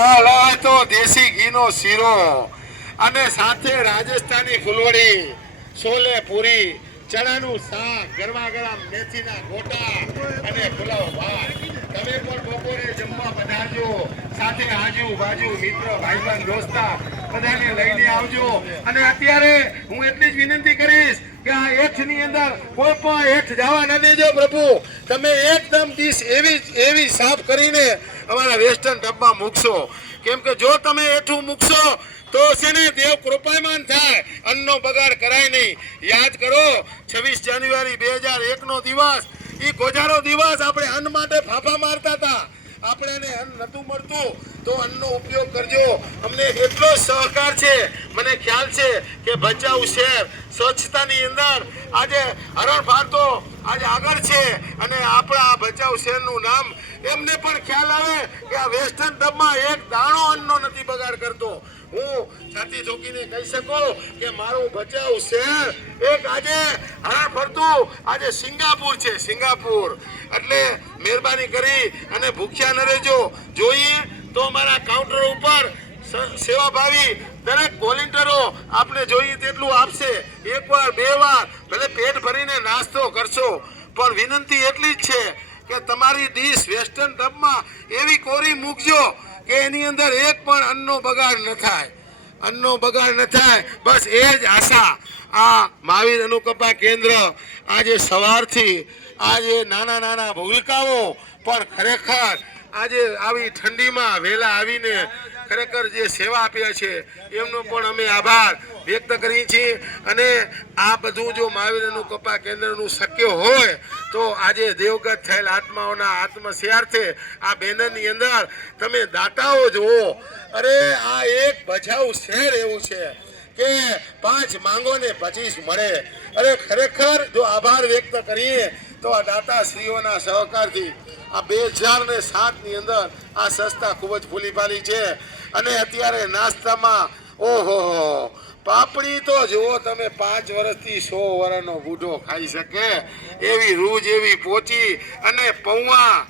તો દેશી ઘીનો શીરો અને સાથે રાજસ્થાની ફૂલવડી, છોલે પૂરી, ચણાનું શાક, ગરમા ગરમ મેથીના ગોટા અને પુલાવ ભાત. તમે પણ બપોરે જમવા પધારજો. સાથે આજુ બાજુ મિત્ર ભાઈબંધ દોસ્તા બધાને લઈને આવજો. અને અત્યારે હું એટલી જ વિનંતી કરીશ કે આ એઠની અંદર કોઈ પણ એઠ જવા ન દેજો પ્રભુ. તમે એકદમ ડીશ એવી સાફ કરીને અમારા વેસ્ટર્ન ટબમાં મૂકશો. કેમ કે જો તમે એઠું મૂકશો તો છે ને દેવ કૃપાયમાન થાય, અન્નનો બગાડ કરાય નહીં. યાદ કરો 26 જાન્યુઆરી 2001 નો દિવસ, એ ગોજારો દિવસ આપણે અન્ન માટે ફાફા મારતા હતા. આપણે એને અન્ન નતું મળતું તો અન્નનો ઉપયોગ કરજો. અમને એટલો સહકાર છે, મને ખ્યાલ છે કે ભચાઉ શહેર સ્વચ્છતાની અંદર આજે હરણફાળ તો આજે આગળ છે. અને આપણા ભચાઉ શહેરનું નામ એમને પણ ખ્યાલ આવે કે આ વેસ્ટર્ન ટબમાં એક દાણો અન્નનો નથી બગાડ કરતો. હું છાતી ઠોકીને કહી શકું કે મારું ભચાઉ શહેર એક આજે હરણફરતું આજે સિંગાપુર છે, સિંગાપુર. એટલે મહેરબાની કરી અને ભૂખ્યા ન રહેજો. જોઈએ તો અમારા કાઉન્ટર ઉપર સેવાભાવી દરેક વોલેન્ટિયરો આપણે જોઈએ તેટલું આપશે. એકવાર બે વાર ભલે પેટ ભરીને નાસ્તો કરશો, પણ વિનંતી એટલી જ છે કે તમારી ડીશ વેસ્ટર્ન ટબમાં એવી કોરી મૂકજો કે એની અંદર એક પણ અન્નનો બગાડ ન થાય, અન્નનો બગાડ ન થાય. બસ એ જ આશા. આ મહાવીર અનુકંપા કેન્દ્ર આજે સવારથી આજે નાના નાના ભૂલકાઓ પણ ખરેખર આજે આવી ઠંડીમાં વહેલા આવીને ખરેખર જે સેવા આપ્યા છે એમનો પણ અમે આભાર વ્યક્ત કરીએ છીએ. અને આ બધું જો મહાવીર અનુકંપા કેન્દ્રનું શક્ય હોય તો આજે દેવગત થયેલ આત્માઓના આત્મસ્યાર્થે આ બેનરની અંદર તમે દાતાઓ જુઓ. અરે આ એક ભચાઉ શહેર એવું છે કે 5 માંગો ને 25 મળે. અરે ખરેખર જો આભાર વ્યક્ત કરીએ તો આ દાતાશ્રીઓના સહકારથી આ 2007 ની અંદર આ સંસ્થા ખૂબ જ ફૂલી ફાલી છે. અને અત્યારે નાસ્તામાં ઓહો પાપડી તો જુઓ તમે 5 વર્ષથી 100 વર્ષનો બુઢો ખાઈ શકે એવી રૂજ એવી પોચી અને પૌવા,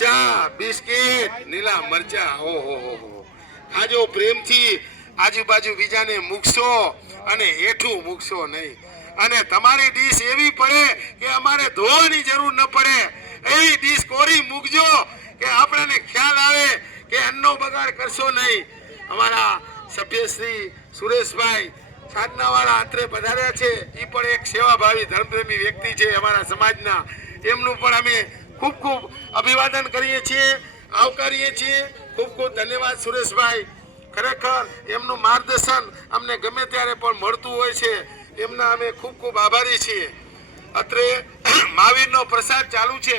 ચા, બિસ્કિટ, લીલા મરચા. ઓહો ખાજો પ્રેમથી. આજુબાજુ બીજાને મૂકશો અને હેઠું મૂકશો નહીં. અને તમારી ડીશ એવી પડે કે અમારે ધોવાની જરૂર ન પડે એવી ડીશ કોરી મૂકજો કે આપણને ખ્યાલ આવે કે અન્નનો બગાડ કરશો નહીં. અમારા સભ્યશ્રી સુરેશભાઈ સાધનાવાળા અત્રે પધાર્યા છે. એ પણ એક સેવાભાવી ધર્મપ્રેમી વ્યક્તિ છે અમારા સમાજના. એમનું પણ અમે ખૂબ ખૂબ અભિવાદન કરીએ છીએ, આવકારીએ છીએ. ખૂબ ખૂબ ધન્યવાદ સુરેશભાઈ. ખરેખર એમનું માર્ગદર્શન અમને ગમે ત્યારે પણ મળતું હોય છે. એમના અમે ખૂબ ખૂબ આભારી છીએ. અત્રે મહાવીરનો પ્રસાદ ચાલુ છે,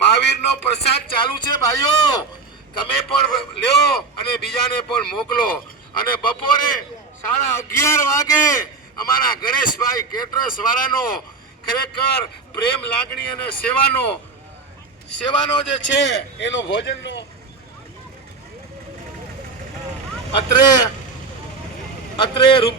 મહાવીરનો પ્રસાદ ચાલુ છે ભાઈઓ. તમે પણ લ્યો અને બીજાને પણ મોકલો. અને બપોરે 11:30 વાગે અમારા ગણેશભાઈ કેટરસ વાળાનો ખરેખર પ્રેમ લાગણી અને સેવાનો જે છે એનો ભોજનનો અત્રે રૂપ